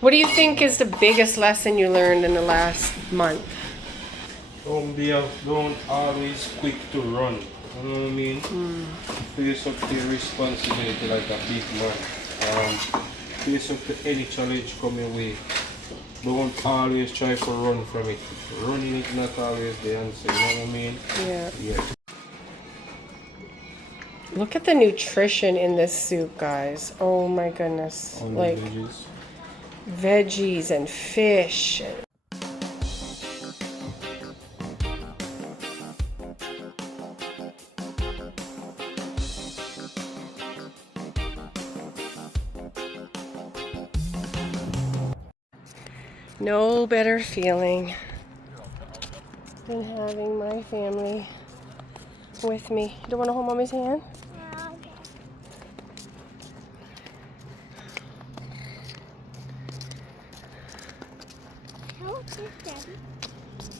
What do you think is the biggest lesson you learned in the last month? Don't always quick to run. You know what I mean? Face up to your responsibility like a big man. Face up to any challenge coming way. Don't always try to run from it. Running is not always the answer, you know what I mean? Yeah. Look at the nutrition in this soup, guys. Oh my goodness. On like the veggies and fish. No better feeling than having my family with me. You don't want to hold mommy's hand?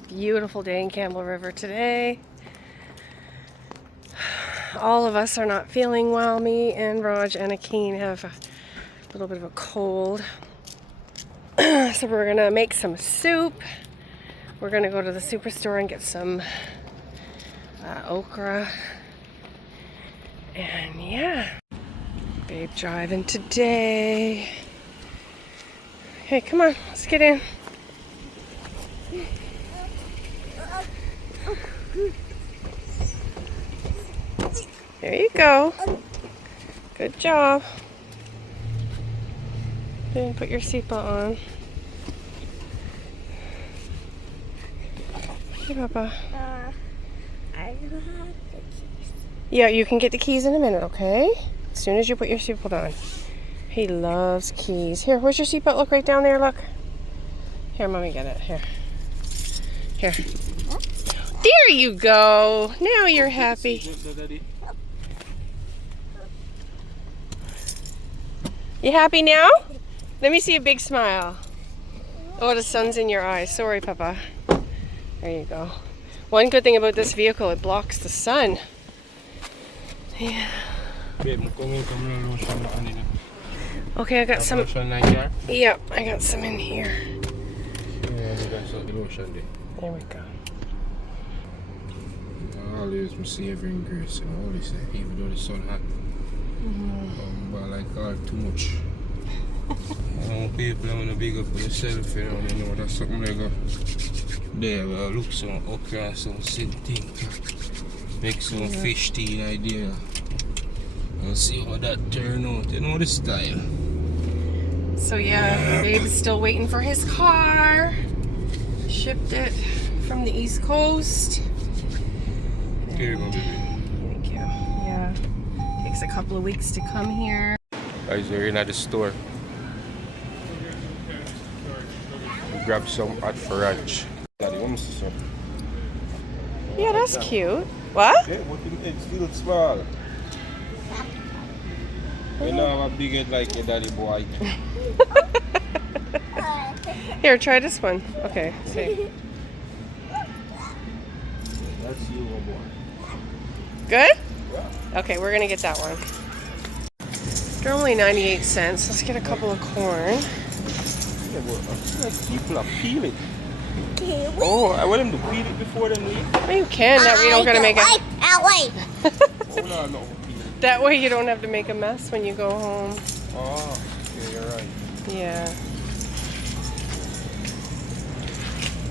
Beautiful day in Campbell River today. All of us are not feeling well. Me and Raj and Akeen have a little bit of a cold. So we're gonna make some soup. We're gonna go to the superstore and get some okra. And yeah, babe driving today. Hey, come on, let's get in. There you go. Good job. Didn't put your seatbelt on. Hey, Papa. I don't have the keys. Yeah, you can get the keys in a minute, okay? As soon as you put your seatbelt on. He loves keys. Here, where's your seatbelt? Look right down there, look. Here, Mommy, get it. Here. Here. There you go. Now you're happy. You happy now? Let me see a big smile. Oh, the sun's in your eyes. Sorry, Papa. There you go. One good thing about this vehicle, it blocks the sun. Yeah. Okay, I got some. Yep, I got some in here. There we go. Always receive grace, and all this, even though the sun hot. But like all too much. People want to big up for yourself, you know that's something like that. There, look some okra, some thing. Make some fish tea idea. And see how that turn out, you know the style. So yeah, babe is still waiting for his car. Shipped it from the East Coast. Here you go, baby. Thank you. Yeah. Takes a couple of weeks to come here. Guys, we're in at the store. We grabbed some hot for ranch. Yeah, that's cute. What? Yeah, but it's still small. You know how big it like your daddy boy. Here, try this one. Okay, see. That's you, boy. Good? Okay, we're gonna get that one. They're only 98 cents. Let's get a couple of corn. Yeah, but people are peeling. Oh, I want them to peel it before they leave. Well, you can. That way you don't gotta make a. Oh, no. That way you don't have to make a mess when you go home. Oh, okay, you're right. Yeah.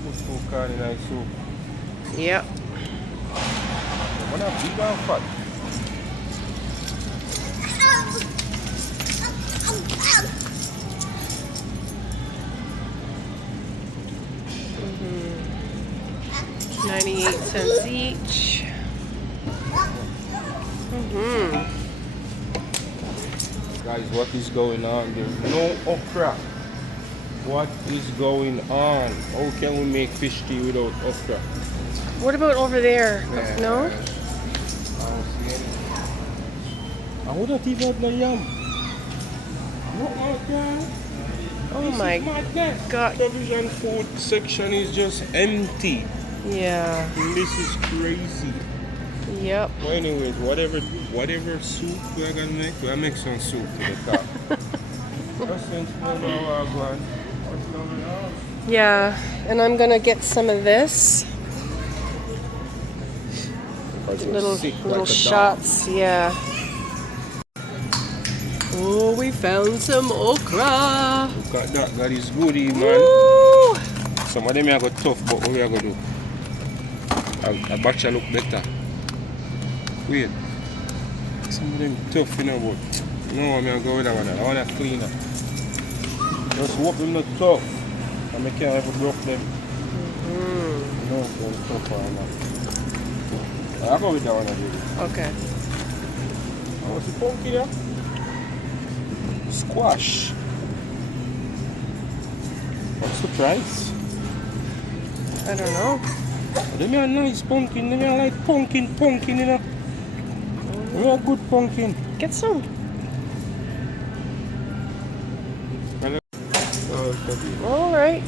Put corn in nice soup. Yep. What a big and fat. Mm-hmm. 98 cents each. Mm-hmm. Guys, what is going on? There's no okra. What is going on? How can we make fish tea without okra? What about over there? Yeah. No? I don't see any. I wouldn't even have no yam. No okra. Oh my God. Provision food section is just empty. Yeah. This is crazy. Yep. Well, anyways, whatever soup we're gonna make, we'll make some soup to the top. Just Yeah, and I'm gonna get some of this. Little shots, yeah. Oh, we found some okra. Look at that, that is goodie, man. Woo! Some of them are go tough, but what we are going to do? A batch look better. Wait. Some of them tough, you know, but no, I'm going to go with that one. I want to clean up. Just hope them not tough. And I can't ever broke them. No, they're tough or not. I'll go with that one again. Okay. What's the pumpkin here? Squash. What's the price? I don't know. Them are nice pumpkin. Them are like pumpkin, you know. Them are good pumpkin. Get some. All right.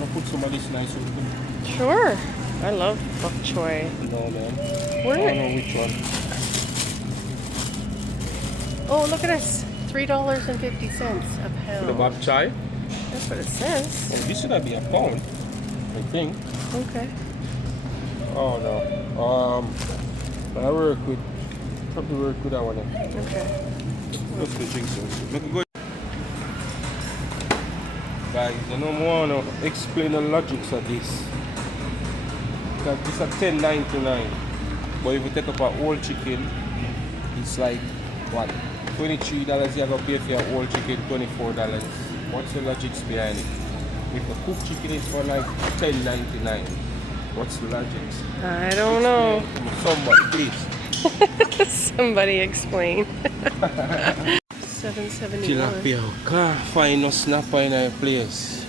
I'll put some of this nice one. Sure. I love bok choy. No, man. Where? I don't know which one. Oh, look at this. $3.50 a For the bok pound. choy? That's what it says. Oh, this should be a pound, I think. Okay. Oh no. I probably work with that one. Okay. Let's go drink some. Make it good. Guys, I don't want to explain the logics of this. Because this is $10.99. But if you take up a whole chicken, it's like what? $23 you're gonna pay for your whole chicken, $24. What's the logics behind it? If the cooked chicken is for like $10.99, what's the logics? I don't know. Somebody, please. Somebody explain. $7.71. Tilapia, can't find no snapper in our place.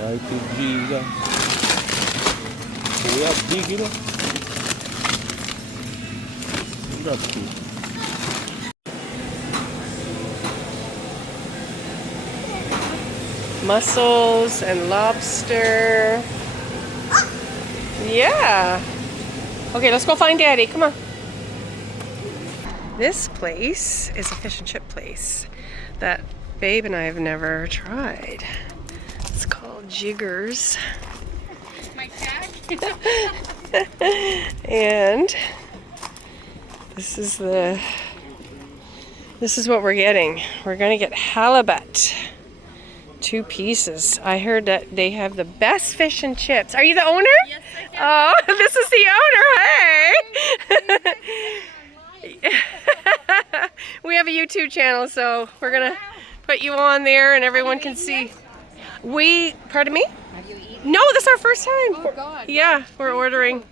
Right to Jesus. We are big, you know. That's cool. Mussels and lobster. Yeah. Okay, let's go find Daddy. Come on. This place is a fish and chip place that Babe and I have never tried. It's called Jiggers. My cat? And this is what we're getting. We're gonna get halibut. 2 pieces. I heard that they have the best fish and chips. Are you the owner? Yes, I can. Oh, this is the owner. Hey. We have a YouTube channel, so we're gonna put you on there and everyone can see. Pardon me? Have you eaten? No, this is our first time. Oh, God. Yeah, we're ordering.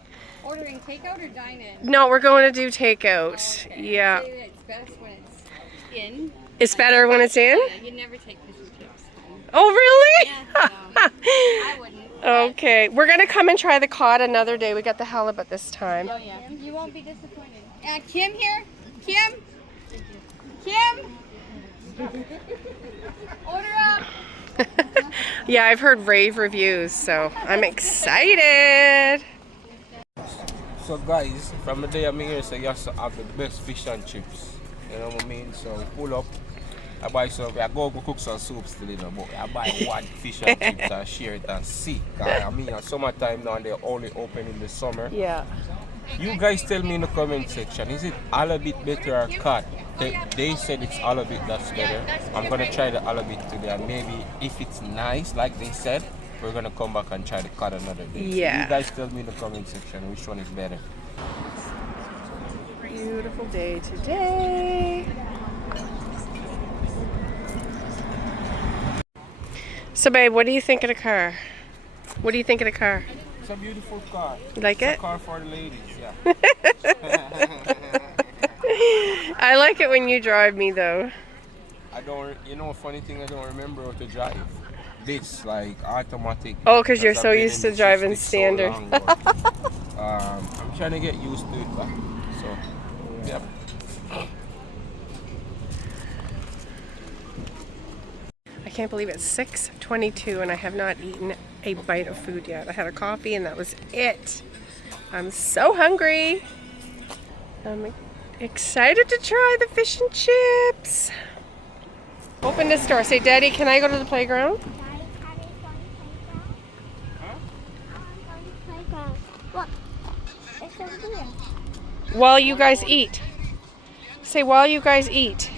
Ordering takeout or dine-in? No, we're going to do takeout. Okay. Yeah. Say that it's best when it's in. It's better when it's in? Yeah, you never take fish and chips home. Oh, really? Yeah, no, I wouldn't. Okay, we're gonna come and try the cod another day. We got the halibut this time. Oh, yeah. You won't be disappointed. Kim here? Kim? Kim? Order up. Yeah, I've heard rave reviews, so I'm excited. So guys, from the day I'm here, so you have to have the best fish and chips. You know what I mean? So we pull up, I buy some, I go cook some soups today, but I buy one fish and chips and share it and see. I mean, in summertime now, they're only open in the summer. Yeah. You guys tell me in the comment section, is it halibut better or cod? They said it's halibut that's better. I'm gonna try the halibut today, and maybe if it's nice, like they said, we're gonna come back and try the cod another day. Yeah. So you guys tell me in the comment section which one is better. Beautiful day today. So babe, what do you think of the car? What do you think of the car? It's a beautiful car. You like It's it? a car for the ladies, yeah. I like it when you drive me though. You know, funny thing, I don't remember how to drive. This, like, automatic. Oh, because you're I've so been used in to the driving 60s so standard. long, but, I'm trying to get used to it, but, so, yeah. I can't believe it's 6:22 and I have not eaten a bite of food yet. I had a coffee and that was it. I'm so hungry. I'm excited to try the fish and chips. Open this door. Say, Daddy, can I go to the playground? Look, it's over here. While you guys eat. Say, while you guys eat.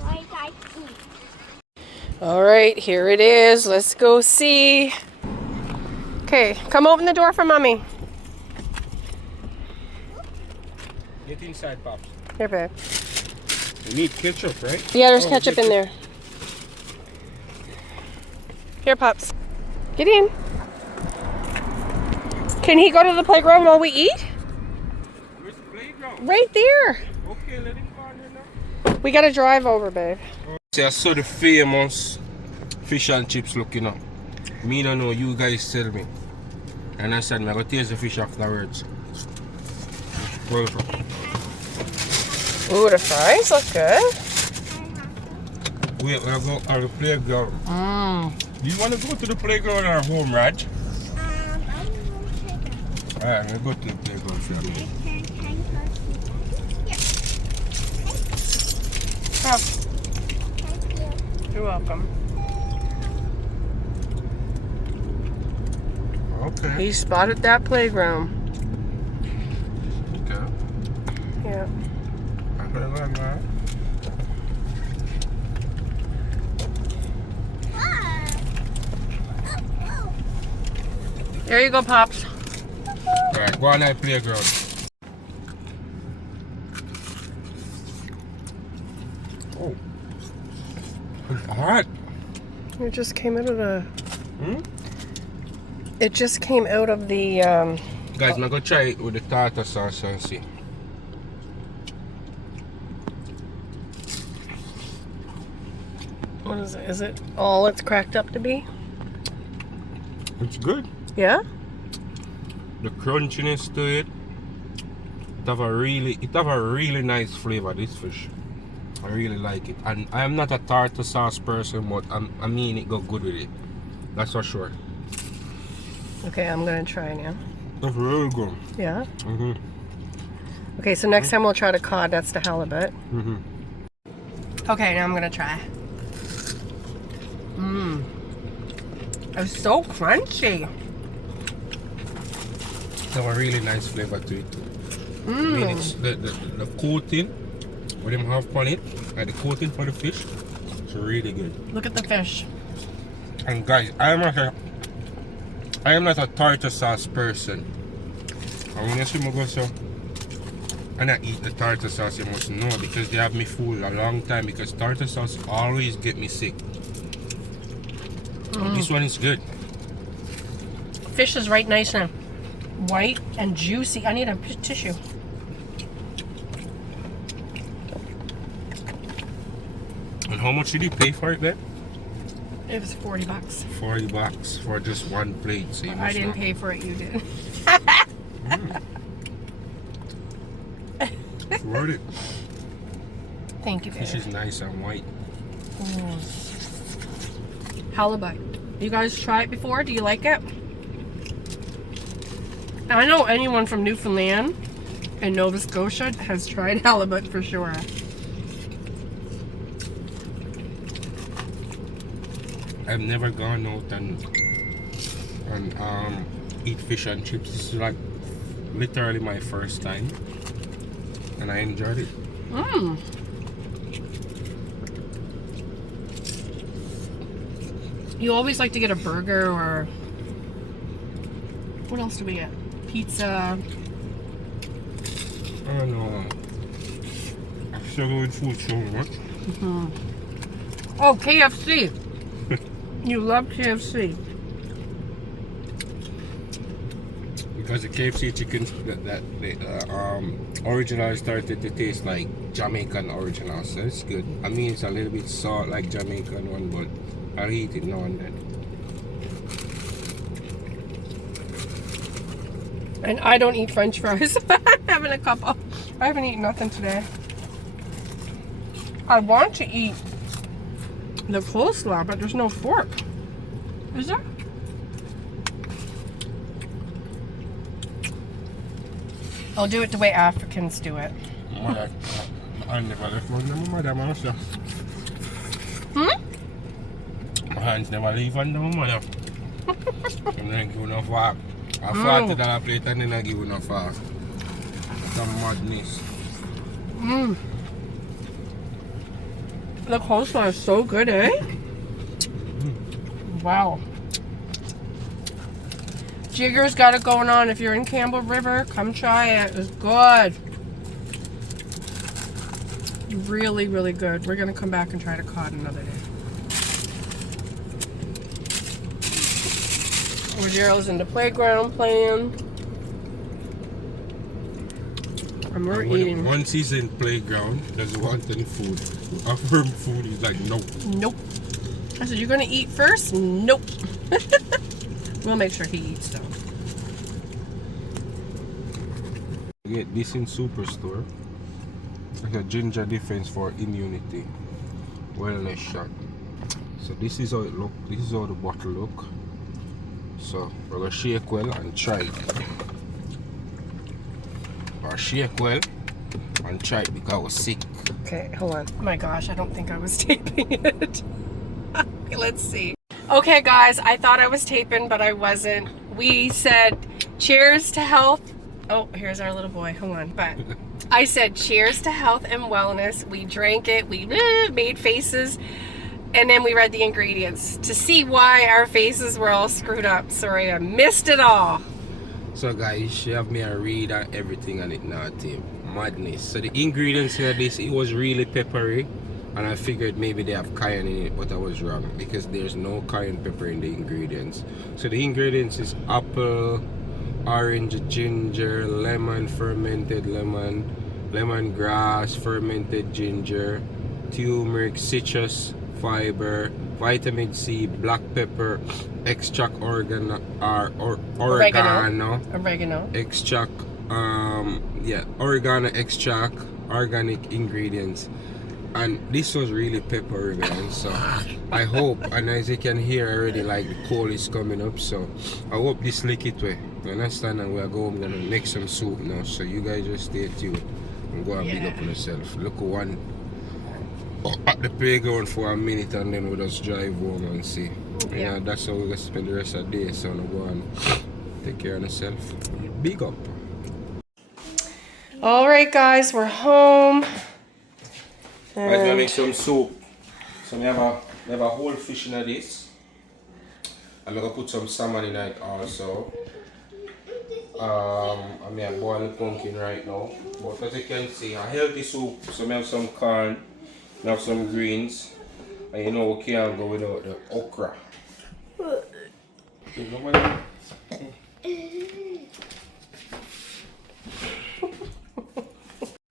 Why guys eat? All right, here it is. Let's go see. Okay, come open the door for Mommy. Get inside, Pops. Here, babe. You need ketchup, right? Yeah, there's Oh, ketchup get in there. Here, Pops. Get in. Can he go to the playground while we eat? Where's the playground? Right there. Okay, let him go on there now. We gotta drive over, babe. See, I saw the famous fish and chips looking up. Me don't know, you guys tell me. And I said, I'm going to taste the fish afterwards. Welcome. Ooh, the fries look good. Wait, we'll go on the playground. Do you want to go to the playground or home, Raj? I'm going to take Alright, I'm going to go to the playground for a minute. Oh, you're welcome. Okay. He spotted that playground. Okay. Yeah. There you go, Pops. Alright, go on that playground. Oh. It's hot. It just came out of the... Hmm? It just came out of the... Guys, I'm going to try it with the tartar sauce and see. What is it? Is it all it's cracked up to be? It's good. Yeah? The crunchiness to it. It have a really nice flavor, this fish. I really like it. And I am not a tartar sauce person, but I mean it go good with it. That's for sure. Okay, I'm gonna try now. That's really good. Yeah? Mm-hmm. Okay, so next time we'll try the cod. That's the halibut. Mm-hmm. Okay, now I'm gonna try. Mmm. It's so crunchy. It have a really nice flavor to it. I mean, it's the coating, what them have on it, like the coating for the fish, it's really good. Look at the fish. And guys, I am not a tartar sauce person. And when you see me go so, and I eat the tartar sauce, you must know, because they have me full a long time, because tartar sauce always get me sick. But this one is good. Fish is right nice now. White and juicy. I need a tissue. And how much did you pay for it then? It was $40. $40 for just one plate. So you I must didn't not- pay for it, you did. It's worth it. Thank you, Fish babe. is nice and white. Halibut. You guys try it before? Do you like it? I know anyone from Newfoundland and Nova Scotia has tried halibut for sure. I've never gone out and eat fish and chips. This is like literally my first time, and I enjoyed it. Mmm. You always like to get a burger or what else do we get? Pizza. I don't know. I struggle with food so much. Oh, KFC. You love KFC. Because the KFC chickens that original started to taste like Jamaican original, so it's good. I mean, it's a little bit salt like Jamaican one, but I'll eat it now and then. And I don't eat French fries. I'm having a couple. I haven't eaten nothing today. I want to eat the coleslaw, but there's no fork. Is there? I'll do it the way Africans do it. I never left one of my mother, man. So. My hands never leave under my mother. And then give enough work. A $40 plate and then I give enough work. Some madness. The coleslaw is so good, eh? Wow. Jiggers got it going on. If you're in Campbell River, come try it. It's good. Really, really good. We're going to come back and try the cod another day. Rajero's in the playground playing. And we're eating. Once he's in playground, doesn't want any food. Offer him food, he's like, nope. Nope. I said, you're going to eat first? Nope. We'll make sure he eats though. Get this in Superstore. Like a ginger defense for immunity. Wellness shot. So this is how it look. This is how the bottle look. So we're gonna shake well and try it. Or shake well and try it because I was sick. Okay, hold on. Oh my gosh, I don't think I was taping it. Let's see. Okay guys, I thought I was taping, but I wasn't. We said cheers to health. Oh, here's our little boy. Hold on. But I said cheers to health and wellness. We drank it. We made faces. And then we read the ingredients to see why our faces were all screwed up. Sorry, I missed it all. So guys, she have me a read and everything on it now, team. Madness. So the ingredients here, it was really peppery. And I figured maybe they have cayenne in it, but I was wrong. Because there's no cayenne pepper in the ingredients. So the ingredients is apple, orange, ginger, lemon, fermented lemon, lemongrass, fermented ginger, turmeric, citrus fiber, vitamin C, black pepper, extract oregano, extract, oregano extract, organic ingredients. And this was really peppery, man. So I hope, and as you can hear already, like the cold is coming up, so I hope this lick it way. You understand? And we're going to make some soup now. So you guys just stay tuned and go and big up on yourself. Look one at the playground for a minute and then we'll just drive home and see. Yeah, that's how we're going to spend the rest of the day. So now go and take care of yourself. Big up. Alright guys, we're home. I'm going to make some soup. So we have a whole fish in this. I'm going to put some salmon in it also. I'm going to boil the pumpkin right now. But as you can see, a healthy soup. So we have some corn, we have some greens. And you know we can't go without the okra.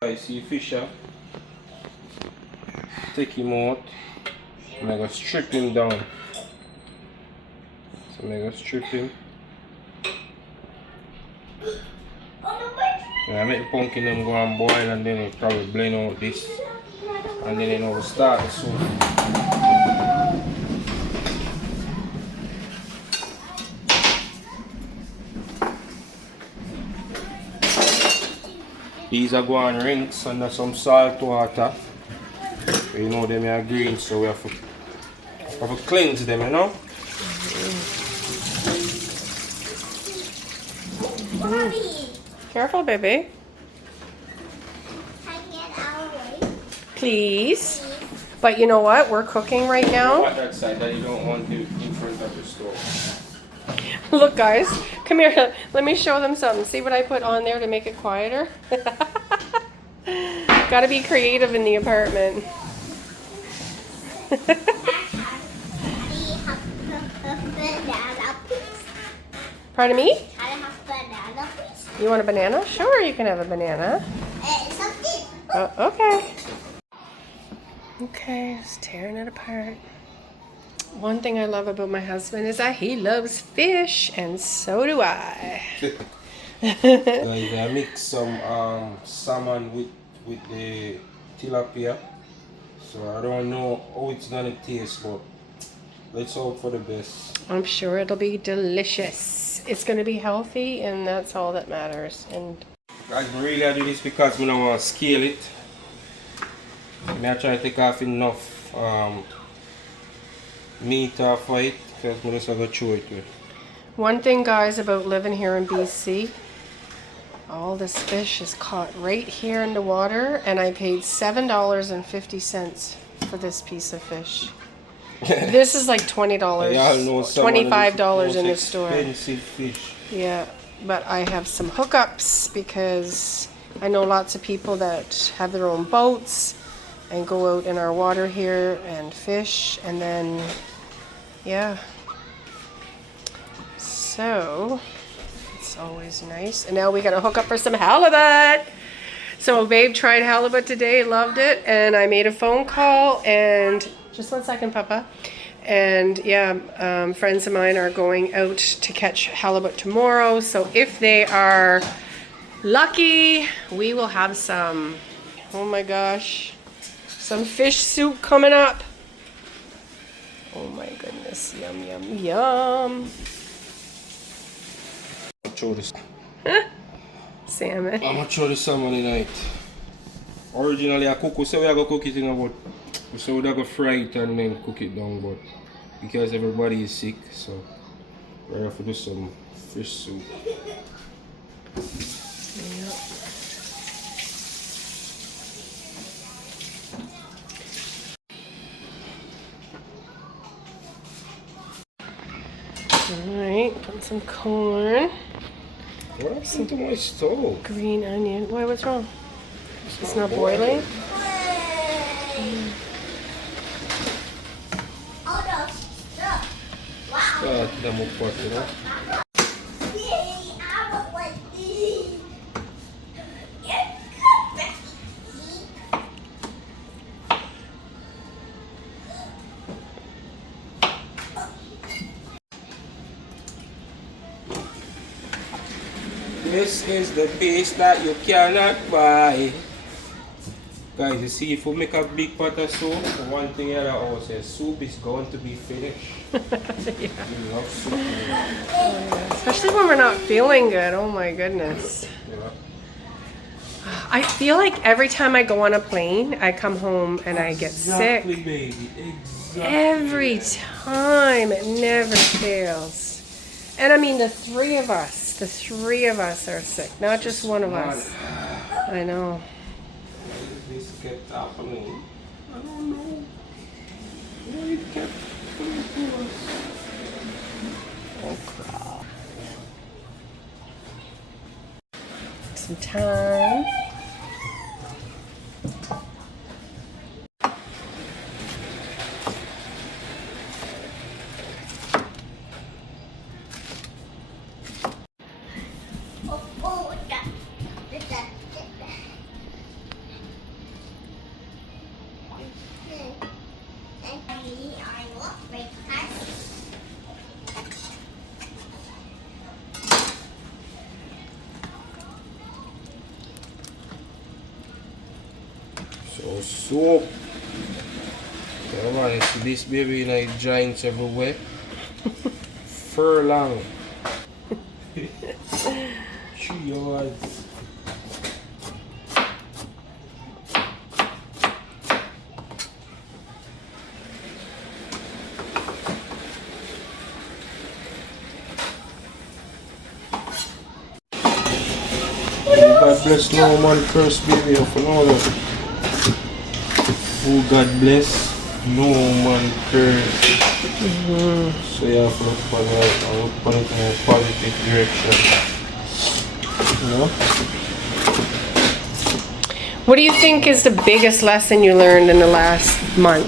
I see fish here. Take him out. I'm going to strip him down. So I'm going to strip him. And I make the pumpkin them go and boil and then we'll probably blend out this. And then we'll start the soup. These are going rinse under some salt water. You know them are green, so we have to cleanse them, you know. Careful, baby. Can I get out of the way? Please. But you know what? We're cooking right now. Watch that side that you don't want to in front of the stove. Look, guys. Come here. Let me show them something. See what I put on there to make it quieter? Gotta be creative in the apartment. Pardon me? Can I have banana, please? You want a banana? Sure, you can have a banana. Something. Oh, okay. Okay, just tearing it apart. One thing I love about my husband is that he loves fish, and so do I. Guys, I mix some salmon with the tilapia. So I don't know how it's gonna taste, but let's hope for the best. I'm sure it'll be delicious. It's gonna be healthy, and that's all that matters. And I really do this because I don't want to scale it. I try to take off enough meat off of it because I'm just going to chew it. One thing, guys, about living here in BC, all this fish is caught right here in the water, and I paid $7.50 for this piece of fish. This is like $20, $25 in the store. Expensive fish. Yeah, but I have some hookups because I know lots of people that have their own boats and go out in our water here and fish, and then, yeah. So, it's always nice. And now we got to hook up for some halibut. So Babe tried halibut today, loved it, and I made a phone call, and just 1 second, Papa. And yeah, friends of mine are going out to catch halibut tomorrow. So if they are lucky, we will have some, oh my gosh, some fish soup coming up. Oh my goodness, yum, yum, yum. Salmon. I'm going to show the salmon tonight. Originally I cook, we say we are going to cook it in about, we say we are going to fry it and then cook it down, but because everybody is sick, so we have to do some fish soup. Alright, put some corn. What happened to my stove? Green onion. Why, what's wrong? It's not boiling? Them up pot, you know? This is the paste that you cannot buy. Guys, you see, if we make a big pot of soup, one thing the house is soup is going to be finished. Yeah. You love soup. Oh, yeah. Especially when we're not feeling good. Oh my goodness. Yeah. I feel like every time I go on a plane, I come home and I get sick. Exactly, baby. Exactly. Every time. It never fails. And I mean, the three of us are sick, not just one of us. I know. This kept happening. I don't know. Why it kept happening to us. Oh crap. Some time. So soap. Come on, you see this baby like giants everywhere. Furlong. 3 yards. God bless no man curse baby for no that. Oh, God bless no man curse. So you have to look for it and look for it in a positive direction. You know? What do you think is the biggest lesson you learned in the last month?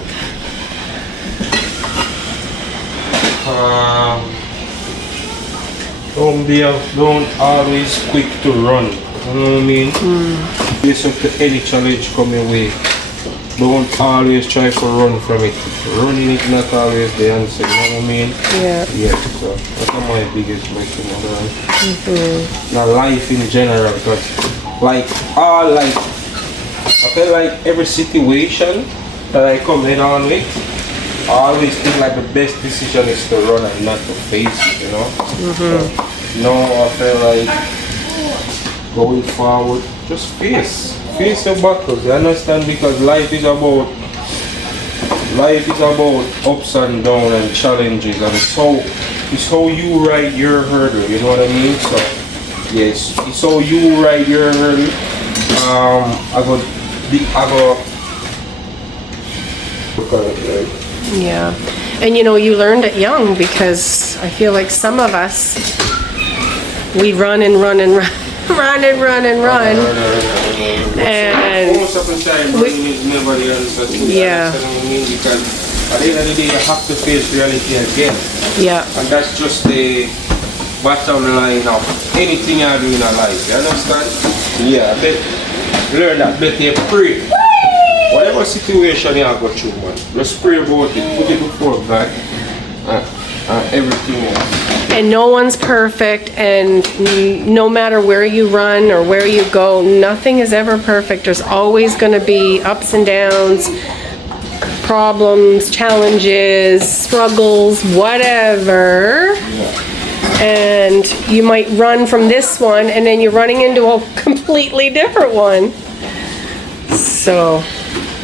Don't always quick to run. You know what I mean? Listen to any challenge come your way. Don't always try to run from it. Running is not always the answer, you know what I mean? Yeah. Yeah, so that's my biggest lesson. Now life in general, because I feel like every situation that I come head on with, I always think like the best decision is to run and not to face it, you know? So, no, I feel like going forward, just face your battles, you understand? Because life is about ups and downs and challenges, and it's how you ride your hurdle, you know what I mean? So yes, it's how you ride your hurdle. Yeah. And you know, you learned it young, because I feel like some of us, we run and run and run, run and run and run. And most of the time, running is never the answer to it. Yeah. You know what I mean? Because at the end of the day, you have to face reality again. yeah, And that's just the bottom line of anything you do in a life. You understand? Yeah, learn that. Better pray. Whatever situation you go through, man, just pray about it. Put it before God. Everything else. and no one's perfect, and no matter where you run or where you go, nothing is ever perfect. There's always going to be ups and downs, problems, challenges, struggles, whatever. And you might run from this one, and then you're running into a completely different one. So,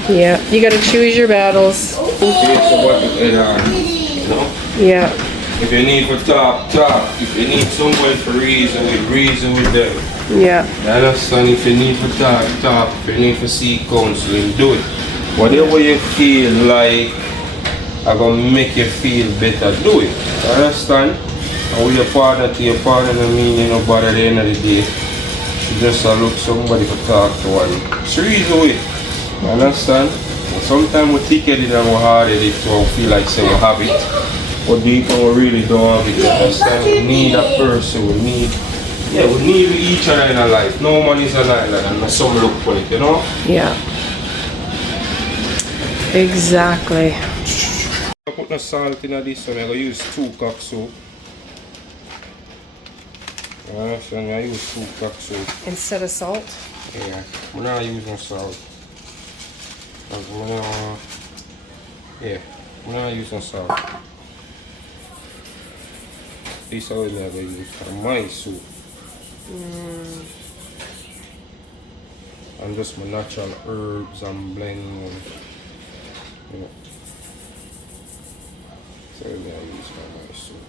yeah, you got to choose your battles. Yeah. If you need to talk. If you need somebody to reason with them. Yeah. You understand? If you need to talk. If you need to seek counseling, do it. Whatever you feel like are gonna make you feel better, do it. You understand? And with your partner to your partner, I mean, you know, but at the end of the day, you just look somebody to talk to, and it's reason with. You understand? And sometimes we think it and we hard at it, so we feel like say we have it. But deep down we really don't have it. You understand? We need a person, we need each other in our life. No man is an island, and some look for it, you know? Yeah. Exactly. I put no salt in this one, I'm going to use 2 cock soup. You understand? I use 2 cock soup. Instead of salt? Yeah, I'm not using salt. I'm not using salt. This is how I'm going to use for my soup. And just my natural herbs and blending, and, you know. So I'm going to use for my soup.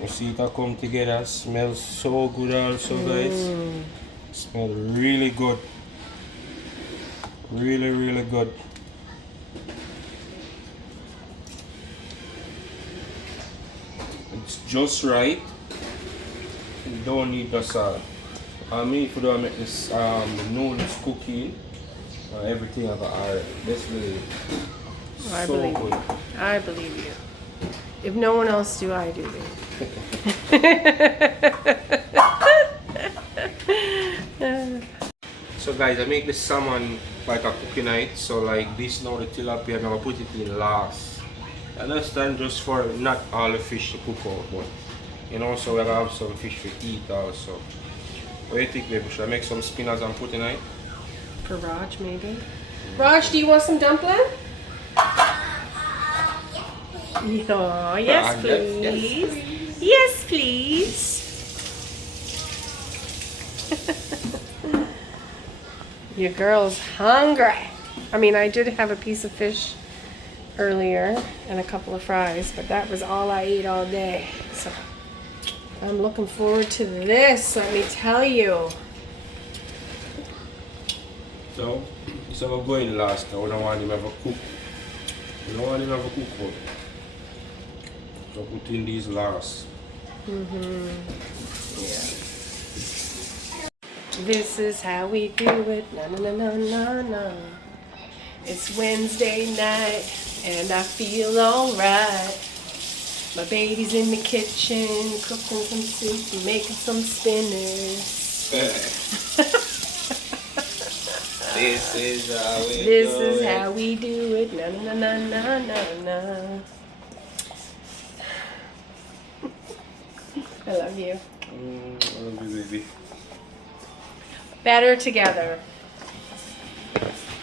You see it come together, it smells so good also, guys. It smells really good. Really, really good. It's just right. You don't need the salt. I mean, if you don't make this the noodles cooking, everything I got alright. This really I so believe good. you. I believe you. If no one else do, I do. So guys, I make the salmon like a cooking night. So like this now the tilapia, now I put it in last. You understand? Just for not all the fish to cook out, but you know, so we're gonna have some fish to eat also. What do you think, baby? Should I make some spinach and put in it? For Raj, maybe. Raj, do you want some dumpling? Oh, yes, please. Yes, please. Your girl's hungry. I mean, I did have a piece of fish earlier and a couple of fries, but that was all I ate all day. So I'm looking forward to this, let me tell you. So, this is going last. I don't want him to have a cook. I don't want him to have a cook out. So put in these last. Yeah. This is how we do it. Na na na na na na. It's Wednesday night and I feel alright. My baby's in the kitchen cooking some soup and making some spinners. This is how we This do is it. how we do it. Na na na na na na. I love you. I love you, baby. Better together.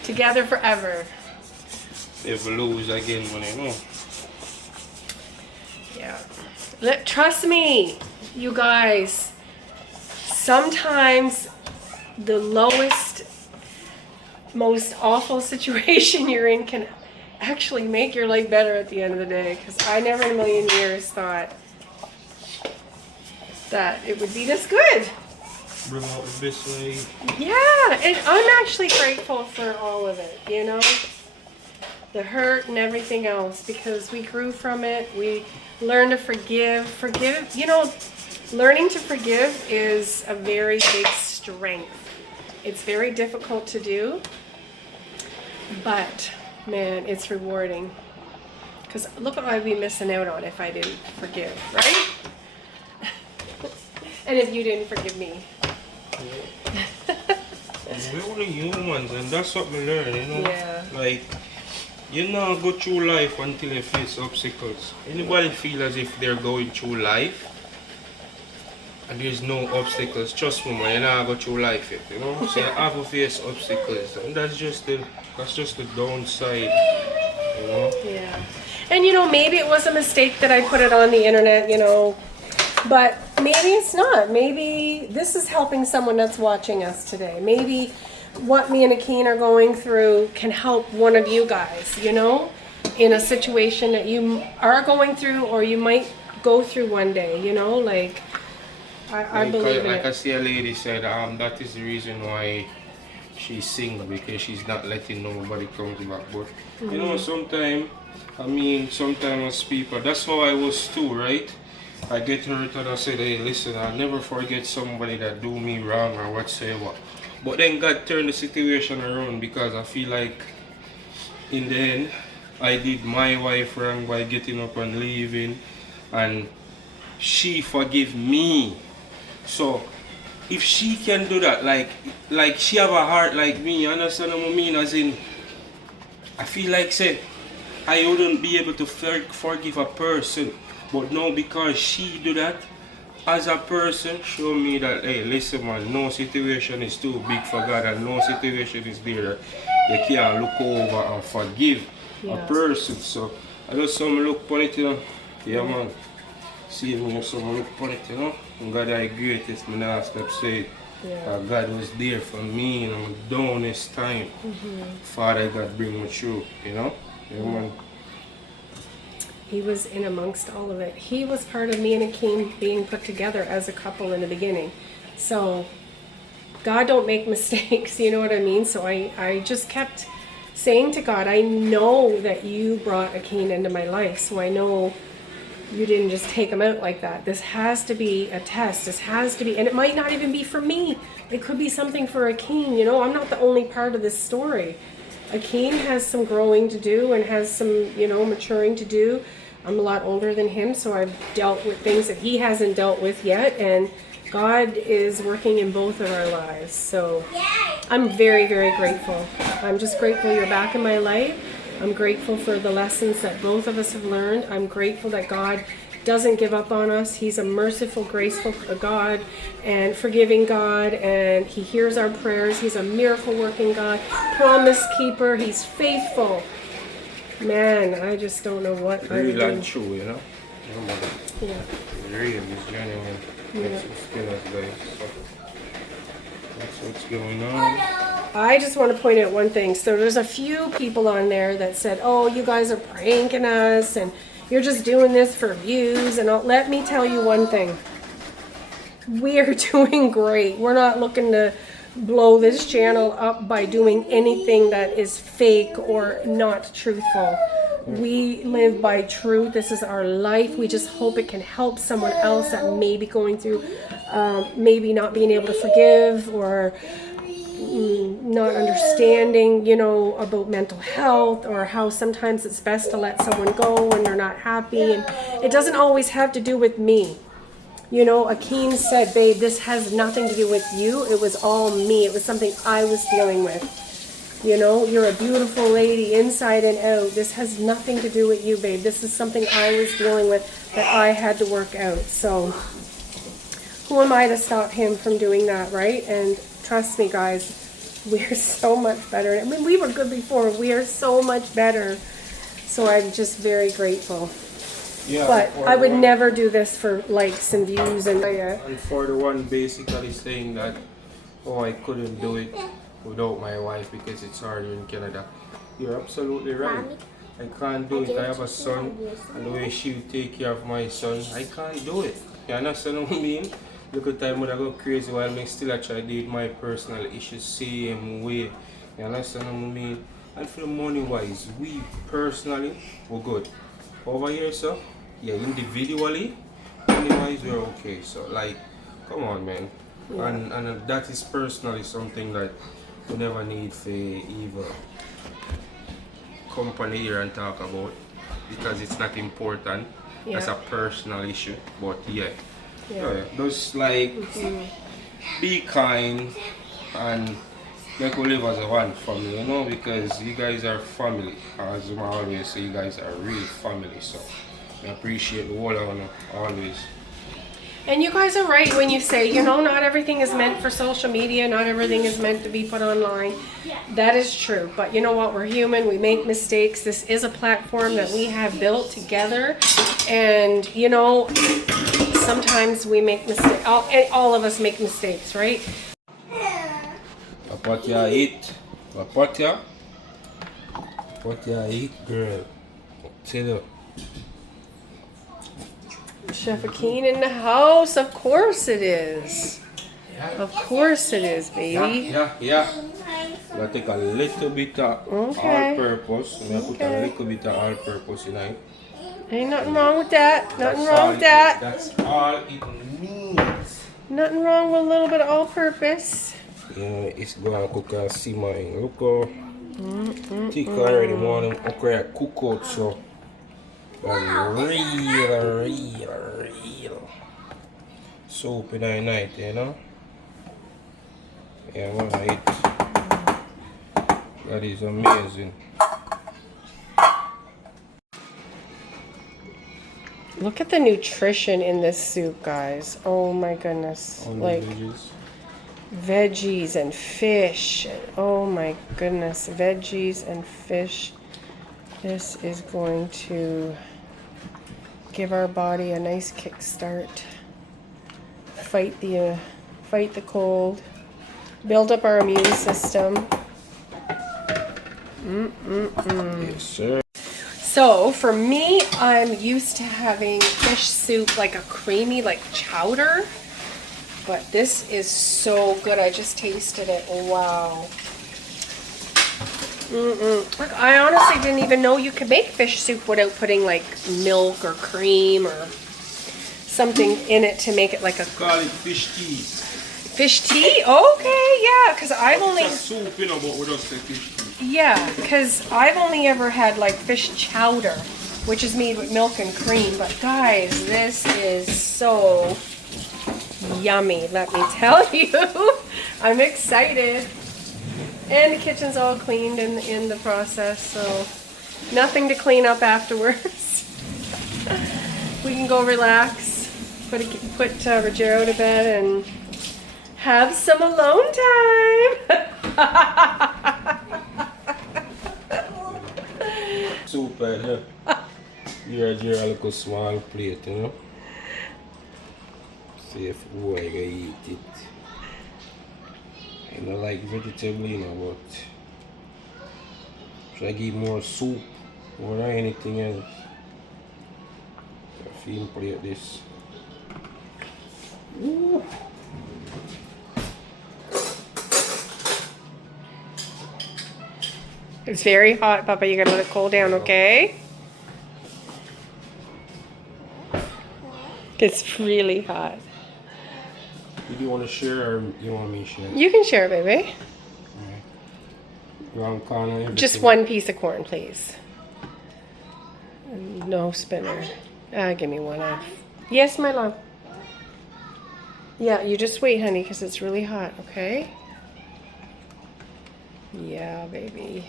Together forever. If we lose again, when you know. Yeah. Trust me. You guys, sometimes the lowest, most awful situation you're in can actually make your life better at the end of the day. Because I never in a million years thought that it would be this good. Bring out the best way. Yeah, and I'm actually grateful for all of it, you know? The hurt and everything else, because we grew from it. We learned to forgive. You know, learning to forgive is a very big strength. It's very difficult to do, but man, it's rewarding. Because look what I'd be missing out on if I didn't forgive, right? And if you didn't forgive me. We're only humans, and that's what we learn, you know? Yeah. Like, you not go through life until you face obstacles. Anybody feel as if they're going through life and there's no obstacles? Trust me, man, you not go through life yet, you know? So you have to face obstacles, and that's just the downside, you know? Yeah. And you know, maybe it was a mistake that I put it on the internet, you know, but maybe it's not. Maybe this is helping someone that's watching us today. Maybe what me and Akeen are going through can help one of you guys, you know, in a situation that you are going through or you might go through one day, you know, like I believe in like it. I see a lady said, that is the reason why she's single, because she's not letting nobody come back. But you know, sometimes as people, that's how I was too, right? I get hurt and I said, hey, listen, I'll never forget somebody that do me wrong or whatsoever. But then God turned the situation around, because I feel like in the end, I did my wife wrong by getting up and leaving, and she forgive me. So if she can do that, like she have a heart like me, you understand what I mean? As in, I feel like say I wouldn't be able to forgive a person, but now because she do that, as a person, show me that, hey, listen man, no situation is too big for God, and no situation is there that you can't look over and forgive a person. So I just some look upon it, you know. Yeah man. See me some look upon it, you know. And God I greatest, my last step say God was there for me in my downest time. Father God bring me through, you know. Yeah man. He was in amongst all of it. He was part of me and Akeen being put together as a couple in the beginning. So God don't make mistakes, you know what I mean? So I just kept saying to God, I know that you brought Akeen into my life, so I know you didn't just take him out like that. This has to be a test. This has to be, and it might not even be for me. It could be something for Akeen, you know? I'm not the only part of this story. Akeen has some growing to do and has some, you know, maturing to do. I'm a lot older than him, so I've dealt with things that he hasn't dealt with yet, and God is working in both of our lives. So I'm very, very grateful. I'm just grateful you're back in my life. I'm grateful for the lessons that both of us have learned. I'm grateful that God doesn't give up on us. He's a merciful, graceful God and forgiving God, and he hears our prayers. He's a miracle working God, promise keeper. He's faithful. Man, I just don't know what I would Real and do. true, you know. Yeah. Real is genuine. That's what's killing us, guys. So that's what's going on. I just want to point out one thing. So there's a few people on there that said, oh, you guys are pranking us and you're just doing this for views. And let me tell you one thing. We are doing great. We're not looking to blow this channel up by doing anything that is fake or not truthful. We live by truth. This is our life. We just hope it can help someone else that may be going through maybe not being able to forgive or not understanding, you know, about mental health, or how sometimes it's best to let someone go when they're not happy. And it doesn't always have to do with me. You know, Akeen said, babe, this has nothing to do with you. It was all me. It was something I was dealing with. You know, you're a beautiful lady inside and out. This has nothing to do with you, babe. This is something I was dealing with that I had to work out. So who am I to stop him from doing that, right? And trust me, guys, we're so much better. I mean, we were good before. We are so much better. So I'm just very grateful. Yeah, But for I the would one- never do this for likes and views and And for the one basically saying that, oh, I couldn't do it without my wife because it's harder in Canada. You're absolutely right. Mommy, I can't do it. I have a son, and the way she will take care of my son, I can't do it. You understand what I mean? Look at time when I go crazy while I still actually did my personal issues same way. You understand what I mean? And for the money wise, we personally, we're good. Over here, so, yeah, individually, money wise, we're okay. So, like, come on, man. Yeah. And that is personally something that we never need for either company here and talk about because it's not important. Yeah. That's a personal issue. But yeah, Yeah. just like be kind and make we live as a one family, you know, because you guys are family. As I always say, you guys are real family. So I appreciate the whole of you always. And you guys are right when you say, you know, not everything is meant for social media, not everything is meant to be put online. That is true. But you know what? We're human. We make mistakes. This is a platform that we have built together. And, you know, sometimes we make mistakes. All of us make mistakes, right? What you eat? What you eat, girl? Tell you. Chef Akeen in the house. Of course it is. Of course it is, baby. Yeah. I'm gonna take a little bit of Okay. all-purpose. I'm gonna put a little bit of all-purpose in it. Ain't nothing wrong with that. Nothing That's wrong all with that. That's all it needs. Nothing wrong with a little bit of all-purpose. You know, it's gonna cook and simmer in. Look how thick already. More than okra cook out, so real soup in the night, you know. Yeah, I'm gonna eat. That is amazing. Look at the nutrition in this soup, guys. Oh my goodness. All the Like veggies and fish. Oh my goodness. Veggies and fish. This is going to give our body a nice kickstart. Fight the cold. Build up our immune system. Yes, sir. So for me, I'm used to having fish soup like a creamy, like chowder. But this is so good. I just tasted it. Wow. Look, I honestly didn't even know you could make fish soup without putting like milk or cream or something in it to make it like a Call it fish tea. fish tea. Okay, yeah, because I've only It's a soup, you know, but we don't say fish tea. I've only ever had like fish chowder, which is made with milk and cream. But guys, this is so yummy. Let me tell you, I'm excited. And the kitchen's all cleaned in the process, so nothing to clean up afterwards. We can go relax, put Rajero to bed, and have some alone time. Super, yeah. You're a little small plate, you know. See if boy gonna eat it. I don't like vegetable, you know, but should I give more soup more than anything else? I feel plate this. Ooh. It's very hot, Papa. You gotta let it cool down, okay? It's really hot. Do you want to share or you want me to share? You can share, baby. You want corn and everything? Just one piece of corn, please. No spinner. Give me one off. Yes, my love. Yeah, you just wait, honey, because it's really hot, okay? Yeah, baby.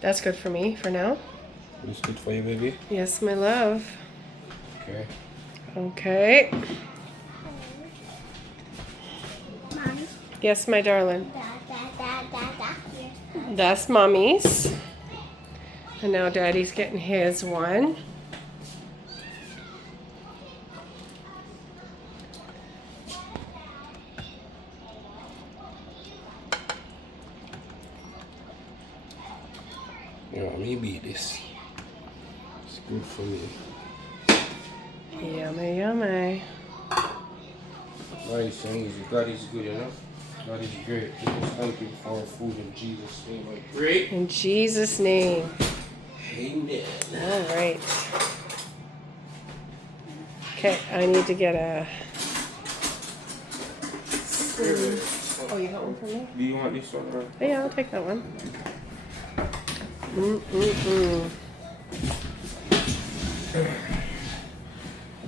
That's good for me for now. It's good for you, baby? Yes, my love. Okay. Okay. Mommy. Yes, my darling. Da. That's Mommy's. And now Daddy's getting his one. Yeah, maybe this. It's good for me. Yummy, yummy. Nice and easy. God is good, you know? God is great. We just thank you for our food in Jesus' name. I pray. In Jesus' name. Amen. All right. Okay, I need to get a... Oh, you got one for me? Do you want this one? Or? Yeah, I'll take that one.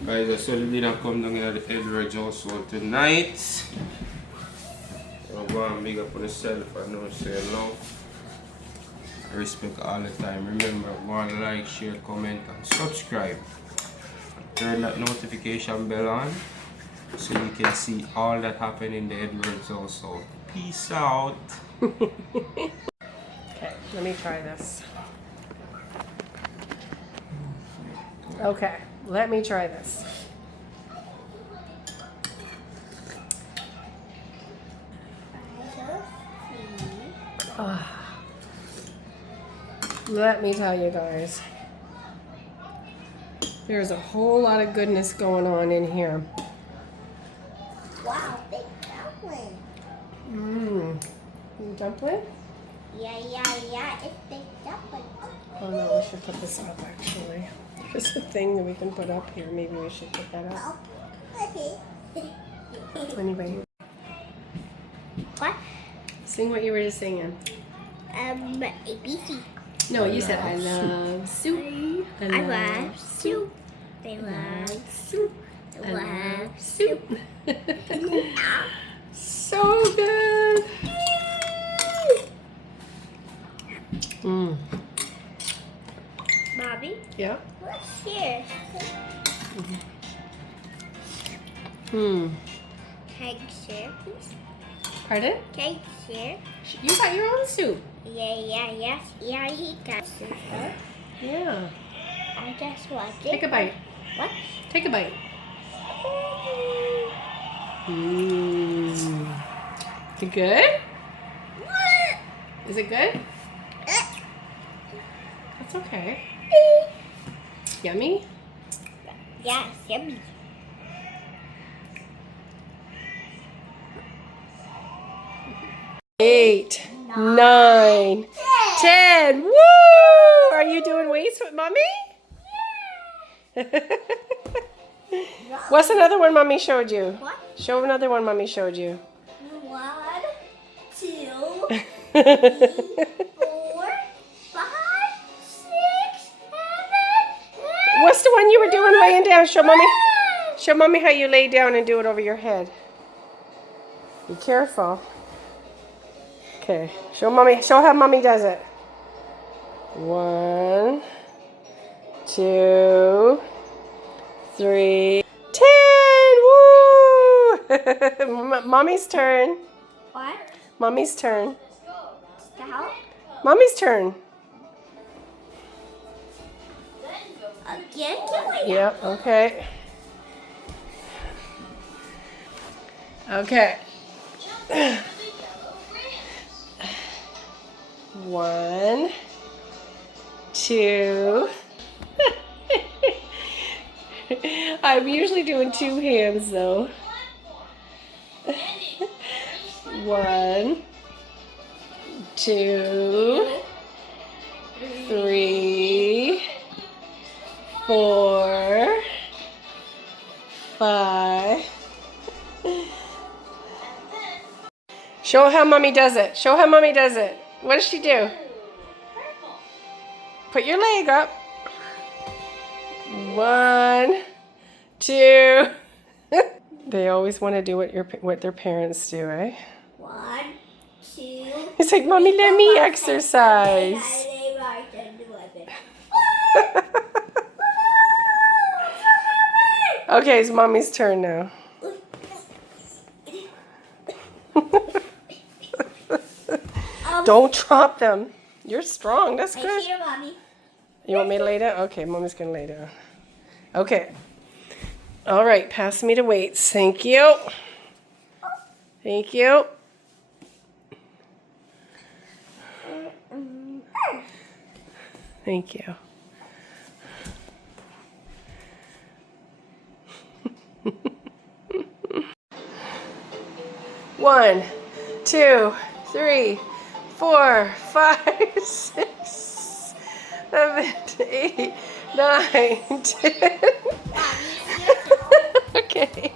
Guys, I saw the dinner come down here at the Edwards household tonight. I'm going to big up on yourself. I know say love. I respect all the time. Remember, go and like, share, comment, and subscribe. Turn that notification bell on so you can see all that happen in the Edwards household. Peace out. Okay, let me try this. Okay, let me try this. Let me tell you guys, there's a whole lot of goodness going on in here. Wow, big dumpling. Dumpling? Yeah, it's big dumpling. Oh no, we should put this up actually. There's a thing that we can put up here. Maybe we should put that up. Okay. Anyway, What? sing what you were just singing. ABC. No, you said I love soup. I love soup. I love soup. I love soup. So good. Bobby, Yeah. what's here? Can I share, please? Pardon? Can I share? You got your own soup. Yeah, he got soup. Yeah. I just want it. Take a bite. What? Take a bite. Is it good? Is it good? That's okay. Yummy? Yeah, yummy. Eight, 9, 10. Woo! Are you doing weights with mommy? What's another one mommy showed you? What? Show another one mommy showed you. 1, 2, 3, 4, 5, 6, 7, 8. What's the one you were doing laying down? Show mommy. Show mommy how you lay down and do it over your head. Be careful. Okay. Show mommy. Show how mommy does it. 1, 2, 3, 10. Woo! Mommy's turn. What? Mommy's turn. Stop. Mommy's turn. Again? Yep. Okay. Okay. 1, 2. I'm usually doing 2 hands though. 1, 2, 3, 4, 5. Show how mommy does it. Show how mommy does it. What does she do? Put your leg up. 1, 2. They always want to do what their parents do, eh? 1, 2. It's like, mommy, let me exercise. Okay, it's mommy's turn now. Don't drop them. You're strong. That's good. You want me to lay down? Okay, mommy's going to lay down. Okay. All right, pass me the weights. Thank you. Thank you. Thank you. One, 2, 3, 4, 5, 6, 7, 8, 9, 10. Okay.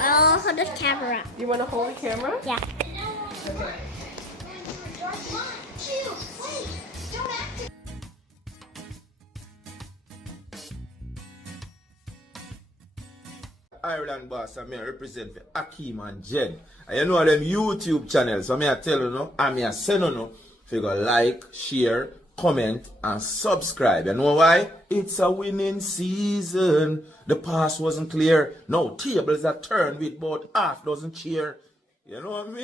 I'll hold the camera. You want to hold the camera? Yeah. Okay. Ireland boss, I represent for Akeen and Jenn. And you know them YouTube channels, so I tell you no, I send you no, if you go like, share, comment, and subscribe. You know why? It's a winning season. The pass wasn't clear. No, tables are turned with about half dozen cheer. You know what I mean?